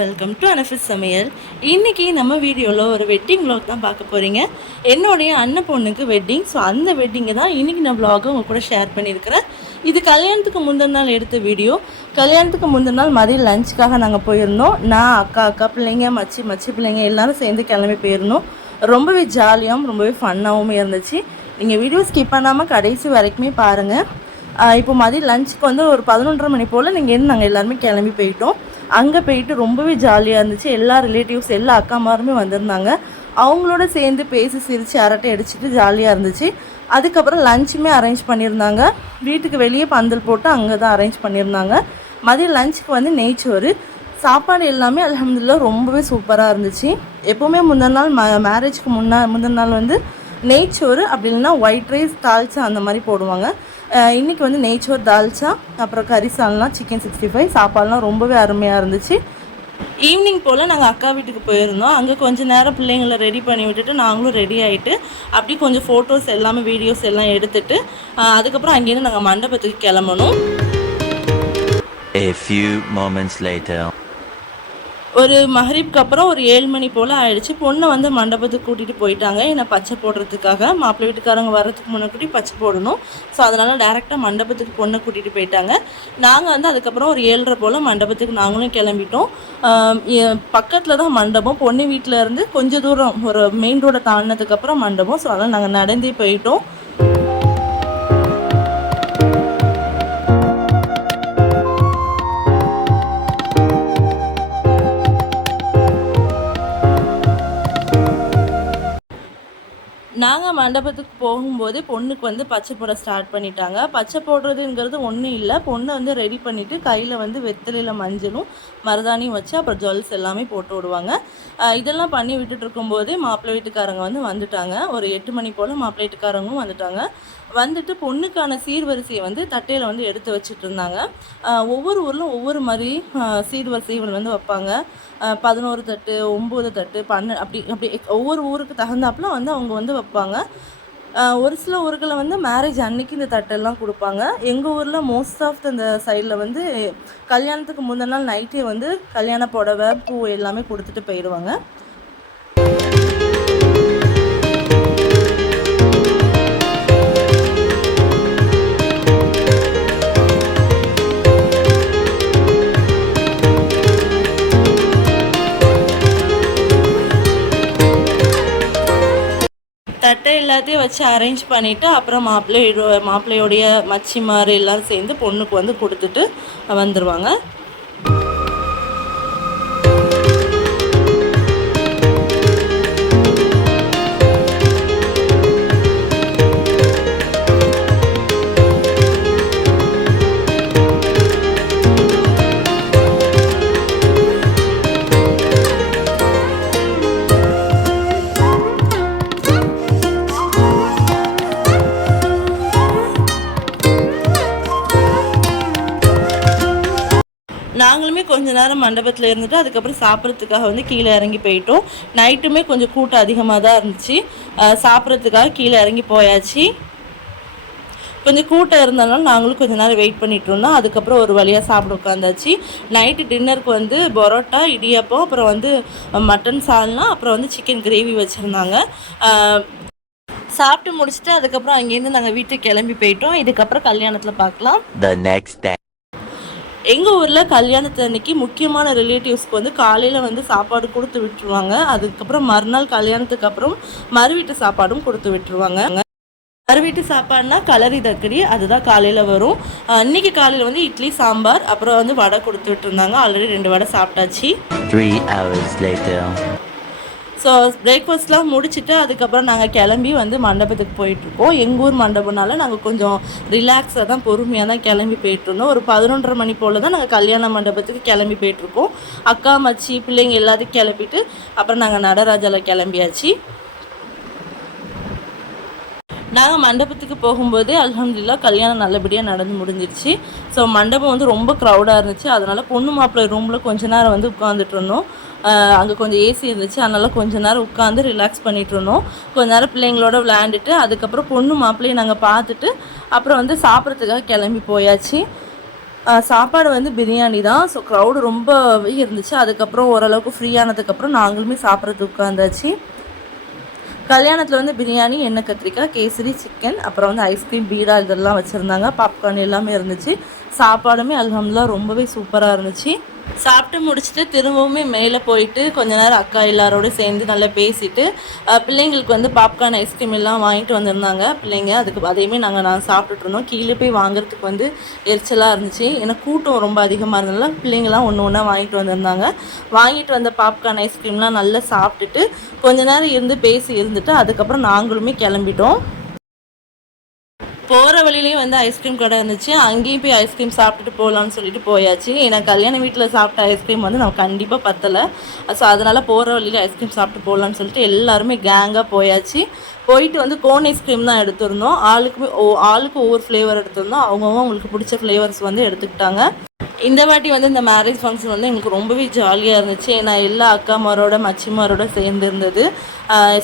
Welcome to அனஃபிஸ் சமையல் இன்றைக்கி நம்ம வீடியோவில் ஒரு வெட்டிங் விலாக் தான் பார்க்க போகிறீங்க என்னுடைய அண்ணன் பொண்ணுக்கு வெட்டிங் ஸோ அந்த வெட்டிங்கை தான் இன்றைக்கி நான் விலாகை உங்கள் கூட ஷேர் பண்ணியிருக்கிறேன். இது கல்யாணத்துக்கு முந்தின நாள் எடுத்த வீடியோ கல்யாணத்துக்கு முந்தின நாள் மதியம் லஞ்சுக்காக நாங்கள் போயிருந்தோம். நான் அக்கா அக்கா பிள்ளைங்க மச்சி மச்சி பிள்ளைங்க எல்லாரும் சேர்ந்து கிளம்பி போயிருந்தோம். ரொம்பவே ஜாலியாகவும் ரொம்பவே ஃபன்னாகவும் இருந்துச்சு. நீங்கள் வீடியோ ஸ்கிப் பண்ணாமல் கடைசி வரைக்குமே பாருங்கள் இப்போ மதியம் லஞ்சுக்கு வந்து ஒரு பதினொன்றரை மணி போல் நீங்கள் இருந்து நாங்கள் எல்லாருமே கிளம்பி போயிட்டோம். அங்கே போயிட்டு ரொம்பவே ஜாலியாக இருந்துச்சு. எல்லா ரிலேட்டிவ்ஸ் எல்லா அக்காமாருமே வந்திருந்தாங்க. அவங்களோட சேர்ந்து பேசி சிரித்து அரட்டை அடிச்சுட்டு ஜாலியாக இருந்துச்சு. அதுக்கப்புறம் லஞ்சுமே அரேஞ்ச் பண்ணியிருந்தாங்க. வீட்டுக்கு வெளியே பந்தல் போட்டு அங்கே தான் அரேஞ்ச் பண்ணியிருந்தாங்க. மதியம் லஞ்சுக்கு வந்து நெய்ச்சோறு சாப்பாடு எல்லாமே அலமதுல்லா ரொம்பவே சூப்பராக இருந்துச்சு. எப்போவுமே முந்தின நாள் ம மேரேஜ்க்கு முன்னா முந்தின நாள் வந்து நெய்ச்சோறு அப்படி இல்லைன்னா ஒயிட் ரைஸ் தால்ச்சா அந்த மாதிரி போடுவாங்க. இன்றைக்கி இன்னைக்கு வந்து நெய்ச்சோர் தால்ச்சா அப்புறம் கறி சால்னா சிக்கன் சிக்ஸ்டி ஃபைவ் சாப்பாடுலாம் ரொம்பவே அருமையாக இருந்துச்சு. ஈவினிங் போல் நாங்கள் அக்கா வீட்டுக்கு போயிருந்தோம். அங்கே கொஞ்சம் நேரம் பிள்ளைங்களை ரெடி பண்ணி விட்டுட்டு நாங்களும் ரெடி ஆகிட்டு அப்படி கொஞ்சம் ஃபோட்டோஸ் எல்லாமே வீடியோஸ் எல்லாம் எடுத்துட்டு அதுக்கப்புறம் அங்கேருந்து நாங்கள் மண்டபத்துக்கு கிளம்பணும். A few moments later. ஒரு மஹரிப்க்கு அப்புறம் ஒரு ஏழு மணி போல் ஆயிடுச்சு. பொண்ணை வந்து மண்டபத்துக்கு கூட்டிகிட்டு போயிட்டாங்க. என்னை பச்சை போடுறதுக்காக. மாப்பிள்ளை வீட்டுக்காரங்க வர்றதுக்கு முன்னாடி பச்சை போடணும். ஸோ அதனால் டேரெக்டாக மண்டபத்துக்கு பொண்ணை கூட்டிகிட்டு போயிட்டாங்க. நாங்கள் வந்து அதுக்கப்புறம் ஒரு ஏழரை போல் மண்டபத்துக்கு நாங்களும் கிளம்பிட்டோம். பக்கத்தில் தான் மண்டபம். பொண்ணு வீட்டில் இருந்து கொஞ்சம் தூரம் ஒரு மெயின் ரோடை தாண்டினதுக்கப்புறம் மண்டபம். ஸோ அதனால் நாங்கள் நடந்தே போயிட்டோம். நாங்கள் மண்டபத்துக்கு போகும்போதே பொண்ணுக்கு வந்து பச்சை போட ஸ்டார்ட் பண்ணிட்டாங்க. பச்சை போடுறதுங்கிறது ஒன்றும் இல்லை. பொண்ணை வந்து ரெடி பண்ணிவிட்டு கையில் வந்து வெத்தலையில் மஞ்சளும் மருதாணியும் வச்சு அப்புறம் ஜுவல்ஸ் எல்லாமே போட்டு விடுவாங்க. இதெல்லாம் பண்ணி விட்டுட்டு இருக்கும்போதே மாப்பிள்ளை வீட்டுக்காரங்க வந்து வந்துட்டாங்க. ஒரு எட்டு மணி போல் மாப்பிள்ளை வீட்டுக்காரங்களும் வந்துட்டாங்க. வந்துட்டு பொண்ணுக்கான சீர்வரிசையை வந்து தட்டையில் வந்து எடுத்து வச்சுட்டு இருந்தாங்க ஒவ்வொரு ஊரில் ஒவ்வொரு மாதிரி சீர்வரிசைகள் வந்து வைப்பாங்க. பதினோரு தட்டு ஒம்பது தட்டு பண்ண அப்படி அப்படி ஒவ்வொரு ஊருக்கு தகுந்தாப்புல வந்து அவங்க வந்து வைப்பாங்க. ஒரு சில ஊர்களில் வந்து மேரேஜ் அன்னைக்கு இந்த தட்டெல்லாம் கொடுப்பாங்க. எங்கள் ஊரில் மோஸ்ட் ஆஃப் இந்த சைடில் வந்து கல்யாணத்துக்கு முந்தின நாள் நைட்டே வந்து கல்யாண புடவை பூ எல்லாமே கொடுத்துட்டு போயிடுவாங்க. எல்லாத்தையும் வச்சு அரேஞ்ச் பண்ணிவிட்டு அப்புறம் மாப்பிள்ளை மாப்பிள்ளையோடைய மச்சிமார் எல்லோரும் சேர்ந்து பொண்ணுக்கு வந்து கொடுத்துட்டு வந்துடுவாங்க கொஞ்ச நேரம் மண்டபத்தில் இருந்துட்டு அதுக்கப்புறம் சாப்பிட்றதுக்காக வந்து கீழே இறங்கி போயிட்டோம். நைட்டுமே கொஞ்சம் கூட்டம் அதிகமாக தான் இருந்துச்சு. சாப்பிட்றதுக்காக கீழே இறங்கி போயாச்சு. கொஞ்சம் கூட்டம் இருந்தனால நாங்களும் கொஞ்ச நேரம் வெயிட் பண்ணிட்டு இருந்தோம். அதுக்கப்புறம் ஒரு வழியாக சாப்பிட உட்காந்தாச்சு. நைட்டு டின்னருக்கு வந்து பரோட்டா இடியாப்பம் அப்புறம் வந்து மட்டன் சால்னா அப்புறம் வந்து சிக்கன் கிரேவி வச்சுருந்தாங்க. சாப்பிட்டு முடிச்சுட்டு அதுக்கப்புறம் அங்கேருந்து நாங்கள் வீட்டுக்கு கிளம்பி போயிட்டோம். இதுக்கப்புறம் கல்யாணத்தில் பார்க்கலாம். The next. எங்கள் ஊரில் கல்யாணத்து அன்னைக்கு முக்கியமான ரிலேட்டிவ்ஸ்க்கு வந்து காலையில் வந்து சாப்பாடு கொடுத்து விட்டுருவாங்க. அதுக்கப்புறம் மறுநாள் கல்யாணத்துக்கு அப்புறம் மறுவீட்டு சாப்பாடும் கொடுத்து விட்டுருவாங்க. மறுவீட்டு சாப்பாடுனா கலரி தக்கடி அதுதான் காலையில் வரும். அன்னைக்கு இன்னைக்கு காலையில் வந்து இட்லி சாம்பார் அப்புறம் வந்து வடை கொடுத்து விட்டுருந்தாங்க. ஆல்ரெடி ரெண்டு வடை சாப்பிட்டாச்சு. Three hours. ஸோ பிரேக்ஃபாஸ்ட்லாம் முடிச்சுட்டு அதுக்கப்புறம் நாங்கள் கிளம்பி வந்து மண்டபத்துக்கு போயிட்டுருக்கோம். எங்கள் ஊர் மண்டபம்னால நாங்கள் கொஞ்சம் ரிலாக்ஸாக தான் பொறுமையாக தான் கிளம்பி போயிட்டுருந்தோம். ஒரு பதினொன்றரை மணி போல் தான் நாங்கள் கல்யாண மண்டபத்துக்கு கிளம்பி போயிட்டுருக்கோம். அக்கா மச்சி பிள்ளைங்க எல்லாத்தையும் கிளப்பிட்டு அப்புறம் நாங்கள் நடராஜாவில் கிளம்பியாச்சு. நாங்கள் மண்டபத்துக்கு போகும்போதே அலமதுல்லா கல்யாணம் நல்லபடியாக நடந்து முடிஞ்சிருச்சு. ஸோ மண்டபம் வந்து ரொம்ப க்ரௌடாக இருந்துச்சு. அதனால் பொண்ணு மாப்பிள்ளை ரூமில் கொஞ்ச நேரம் வந்து உட்காந்துட்டு இருந்தோம். அங்கே கொஞ்சம் ஏசி இருந்துச்சு. அதனால் கொஞ்ச நேரம் உட்காந்து ரிலாக்ஸ் பண்ணிகிட்டு இருந்தோம். கொஞ்ச நேரம் பிள்ளைங்களோட விளையாண்டுட்டு அதுக்கப்புறம் பொண்ணு மாப்பிள்ளையை நாங்கள் பார்த்துட்டு அப்புறம் வந்து சாப்பிட்றதுக்காக கிளம்பி போயாச்சு. சாப்பாடு வந்து பிரியாணி தான். ஸோ க்ரௌடு ரொம்பவே இருந்துச்சு. அதுக்கப்புறம் ஓரளவுக்கு ஃப்ரீ ஆனதுக்கப்புறம் நாங்களுமே சாப்பிட்றதுக்கு உட்காந்தாச்சு கல்யாணத்தில் வந்து பிரியாணி எண்ணெய் கத்திரிக்காய் கேசரி சிக்கன் அப்புறம் வந்து ஐஸ்கிரீம் பீடா இதெல்லாம் வச்சுருந்தாங்க. பாப்கார்ன் எல்லாமே இருந்துச்சு. சாப்பாடுமே அல்ஹம்துலில்லாஹ் ரொம்பவே சூப்பராக இருந்துச்சு. சாப்பிட்டு முடிச்சுட்டு திரும்பவுமே மேலே போயிட்டு கொஞ்ச நேரம் அக்கா எல்லாரோடு சேர்ந்து நல்லா பேசிட்டு பிள்ளைங்களுக்கு வந்து பாப்கார்ன் ஐஸ்கிரீம் எல்லாம் வாங்கிட்டு வந்திருந்தாங்க. பிள்ளைங்க அதுக்கு அதையுமே நாங்கள் நான் சாப்பிட்டுட்டு இருந்தோம். கீழே போய் வாங்குறதுக்கு வந்து எரிச்சலாக இருந்துச்சு. ஏன்னா கூட்டம் ரொம்ப அதிகமாக இருந்ததுனால பிள்ளைங்களாம் ஒன்று ஒன்றா வாங்கிட்டு வந்திருந்தாங்க. வாங்கிட்டு வந்த பாப்கார்ன் ஐஸ்கிரீம்லாம் நல்லா சாப்பிட்டுட்டு கொஞ்ச நேரம் இருந்து பேசி இருந்துட்டு அதுக்கப்புறம் நாங்களுமே கிளம்பிட்டோம். போகிற வழியிலேயும் வந்து ஐஸ்கிரீம் கடை இருந்துச்சு. அங்கேயும் போய் ஐஸ்கிரீம் சாப்பிட்டுட்டு போகலான்னு சொல்லிட்டு போயாச்சு. ஏன்னா கல்யாண வீட்டில் சாப்பிட்ட ஐஸ்கிரீம் வந்து நம்ம கண்டிப்பாக பத்தலை. ஸோ அதனால் போகிற வழியில் ஐஸ்கிரீம் சாப்பிட்டு போகலான்னு சொல்லிட்டு எல்லாருமே கேங்காக போயாச்சு. போயிட்டு வந்து கோன் ஐஸ்கிரீம் தான் எடுத்திருந்தோம். ஆளுக்குமே ஓ ஆளுக்கு ஒவ்வொரு ஃப்ளேவர் எடுத்திருந்தோம். அவங்கவுங்க அவங்களுக்கு பிடிச்ச ஃப்ளேவர்ஸ் வந்து எடுத்துக்கிட்டாங்க. இந்த வாட்டி வந்து இந்த மேரேஜ் ஃபங்க்ஷன் வந்து எங்களுக்கு ரொம்பவே ஜாலியாக இருந்துச்சு. ஏன்னா எல்லா அக்காமாரோட மச்சிமாரோட சேர்ந்து இருந்தது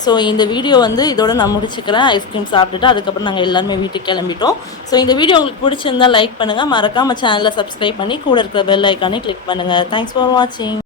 ஸோ இந்த வீடியோ வந்து இதோட நான் முடிச்சுக்கிறேன். ஐஸ்கிரீம் சாப்பிட்டுட்டு அதுக்கப்புறம் நாங்கள் எல்லாருமே வீட்டுக்கு கிளம்பிட்டோம். ஸோ இந்த வீடியோ உங்களுக்கு பிடிச்சிருந்தா லைக் பண்ணுங்கள் மறக்காமல் சேனலை சப்ஸ்கிரைப் பண்ணி கூட இருக்கிற பெல் ஐக்கானே கிளிக் பண்ணுங்கள் தேங்க்ஸ் ஃபார் வாட்சிங்